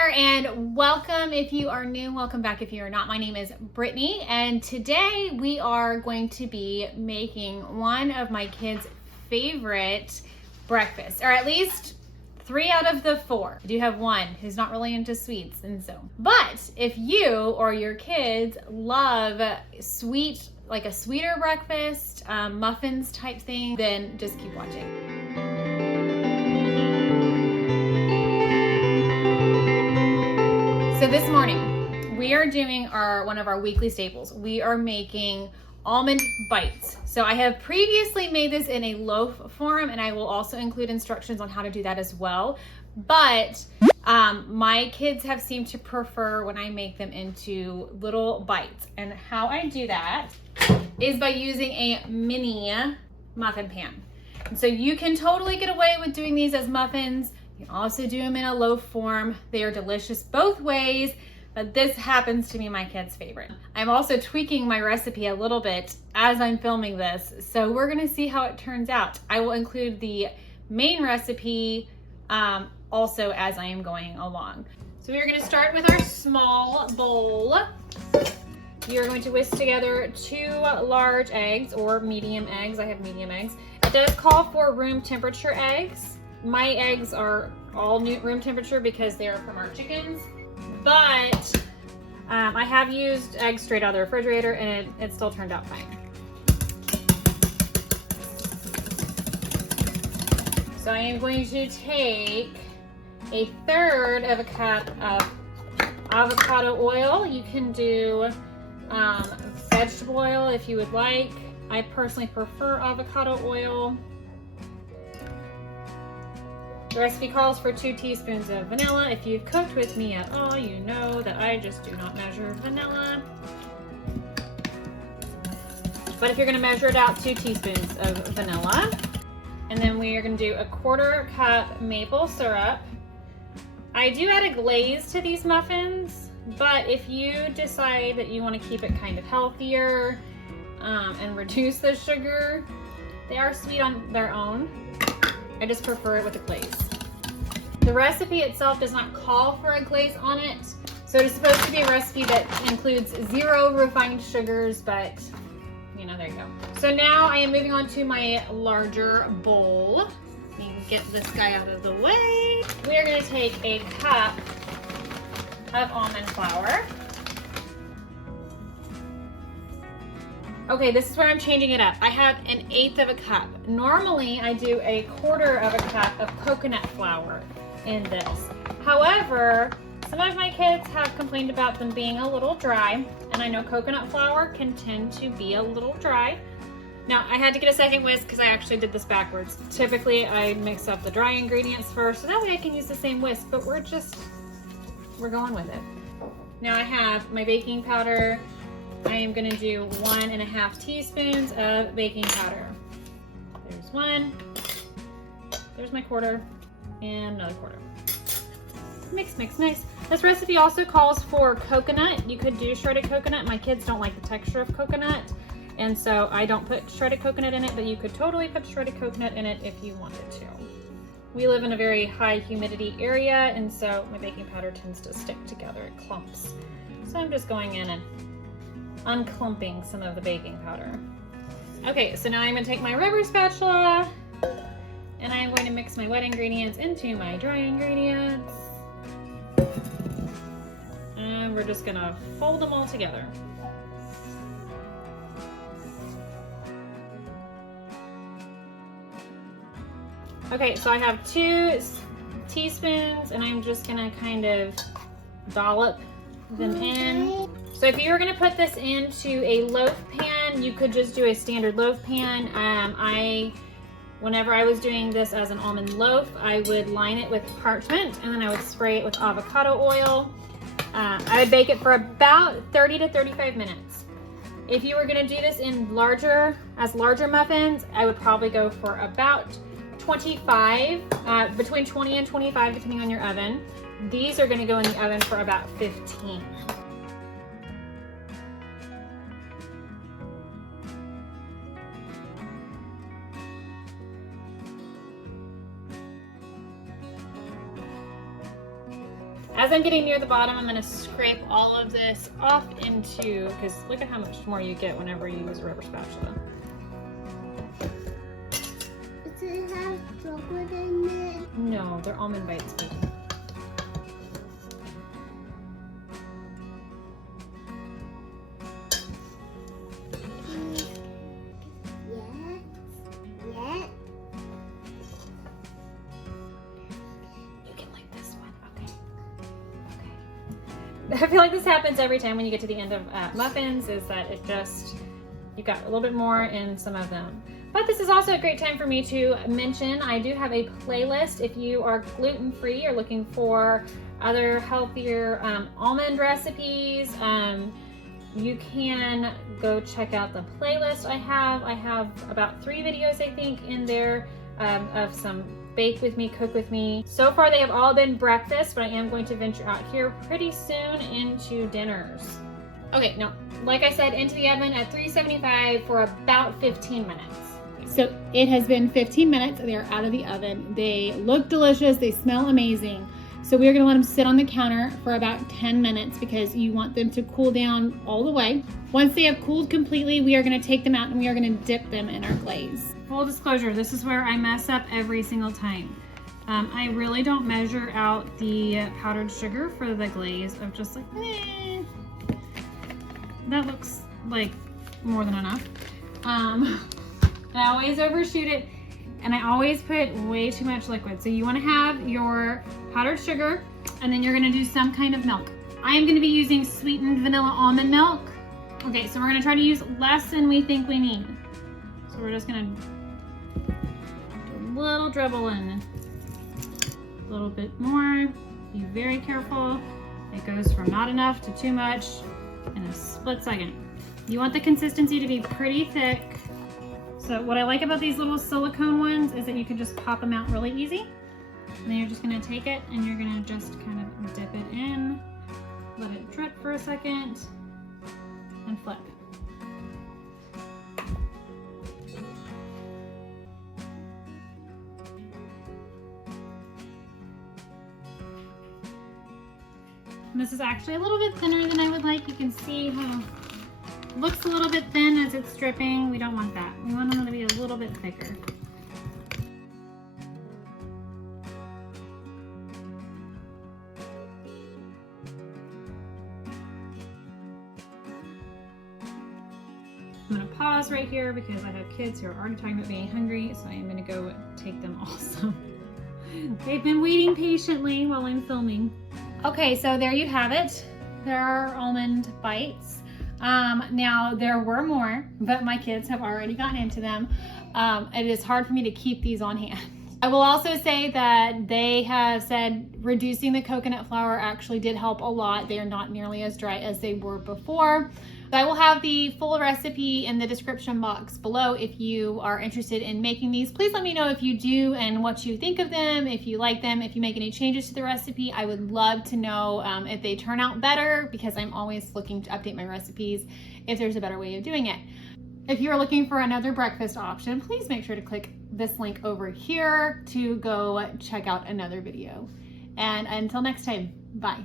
there, and welcome if you are new, welcome back if you are not. My name is Brittany, and today we are going to be making one of my kids' favorite breakfasts, or at least 3 out of the 4. I do have one who's not really into sweets, and so. But if you or your kids love sweet, like a sweeter breakfast, muffins type thing, then just keep watching. So this morning, we are doing one of our weekly staples. We are making almond bites. So I have previously made this in a loaf form, and I will also include instructions on how to do that as well. But my kids have seemed to prefer when I make them into little bites. And how I do that is by using a mini muffin pan. And so you can totally get away with doing these as muffins. You can also do them in a loaf form. They are delicious both ways, but this happens to be my kids' favorite. I'm also tweaking my recipe a little bit as I'm filming this, so we're gonna see how it turns out. I will include the main recipe also as I am going along. So we're gonna start with our small bowl. You're going to whisk together 2 large eggs, or medium eggs. I have medium eggs. It does call for room temperature eggs. My eggs are all room temperature because they are from our chickens, but I have used eggs straight out of the refrigerator and it still turned out fine. So I am going to take 1/3 of a cup of avocado oil. You can do vegetable oil if you would like. I personally prefer avocado oil. The recipe calls for 2 teaspoons of vanilla. If you've cooked with me at all, you know that I just do not measure vanilla. But if you're gonna measure it out, 2 teaspoons of vanilla. And then we are gonna do 1/4 cup maple syrup. I do add a glaze to these muffins, but if you decide that you wanna keep it kind of healthier and reduce the sugar, they are sweet on their own. I just prefer it with a glaze. The recipe itself does not call for a glaze on it, so it is supposed to be a recipe that includes 0 refined sugars, but you know, there you go. So now I am moving on to my larger bowl. Let me get this guy out of the way. We are going to take 1 cup of almond flour. Okay, this is where I'm changing it up. I have 1/8 of a cup. Normally, I do 1/4 of a cup of coconut flour in this. However, some of my kids have complained about them being a little dry, and I know coconut flour can tend to be a little dry. Now, I had to get a second whisk because I actually did this backwards. Typically, I mix up the dry ingredients first, so that way I can use the same whisk, but we're going with it. Now I have my baking powder. I am going to do 1.5 teaspoons of baking powder. There's 1, there's my 1/4, and another 1/4. Mix, mix, nice. This recipe also calls for coconut. You could do shredded coconut. My kids don't like the texture of coconut, and so I don't put shredded coconut in it, but you could totally put shredded coconut in it if you wanted to. We live in a very high humidity area, and so my baking powder tends to stick together. It clumps. So I'm just going in and unclumping some of the baking powder. Okay, so now I'm going to take my rubber spatula and I'm going to mix my wet ingredients into my dry ingredients. And we're just going to fold them all together. Okay, so I have 2 teaspoons and I'm just going to kind of dollop them in. So if you were going to put this into a loaf pan, you could just do a standard loaf pan. Whenever I was doing this as an almond loaf, I would line it with parchment and then I would spray it with avocado oil. I would bake it for about 30 to 35 minutes. If you were going to do this in larger muffins, I would probably go for about 25, between 20 and 25 depending on your oven. These are going to go in the oven for about 15. As I'm getting near the bottom, I'm gonna scrape all of this off into, because look at how much more you get whenever you use a rubber spatula. Does it have chocolate in it? No, they're almond bites. But... Yeah. You can like this one, okay. I feel like this happens every time when you get to the end of muffins, is that it just, you got a little bit more in some of them. But this is also a great time for me to mention, I do have a playlist if you are gluten-free or looking for other healthier almond recipes. You can go check out the playlist I have. I have about 3 videos, I think, in there of some bake with me, cook with me. So far they have all been breakfast, but I am going to venture out here pretty soon into dinners. Okay, now, like I said, into the oven at 375 for about 15 minutes. So it has been 15 minutes. They are out of the oven. They look delicious. They smell amazing. So we're gonna let them sit on the counter for about 10 minutes because you want them to cool down all the way. Once they have cooled completely, we are gonna take them out and we are gonna dip them in our glaze. Full disclosure, this is where I mess up every single time. I really don't measure out the powdered sugar for the glaze. I'm just like, that looks like more than enough. I always overshoot it, and I always put way too much liquid. So you want to have your powdered sugar, and then you're going to do some kind of milk. I am going to be using sweetened vanilla almond milk. Okay, so we're going to try to use less than we think we need. So we're just going to do a little dribble in, a little bit more. Be very careful. It goes from not enough to too much in a split second. You want the consistency to be pretty thick. So what I like about these little silicone ones is that you can just pop them out really easy. And then you're just gonna take it and you're gonna just kind of dip it in, let it drip for a second, and flip. And this is actually a little bit thinner than I would like. You can see how it looks a little bit thin as it's dripping. We don't want that. We want them to be a little bit thicker. I'm gonna pause right here because I have kids who are already talking about being hungry, so I am gonna go take them also. They've been waiting patiently while I'm filming. Okay, so there you have it. There are almond bites. Now there were more, but my kids have already gotten into them. It is hard for me to keep these on hand. I will also say that they have said reducing the coconut flour actually did help a lot. They are not nearly as dry as they were before. I will have the full recipe in the description box below if you are interested in making these. Please let me know if you do and what you think of them, if you like them, if you make any changes to the recipe. I would love to know if they turn out better, because I'm always looking to update my recipes if there's a better way of doing it. If you're looking for another breakfast option, please make sure to click this link over here to go check out another video. And until next time, bye.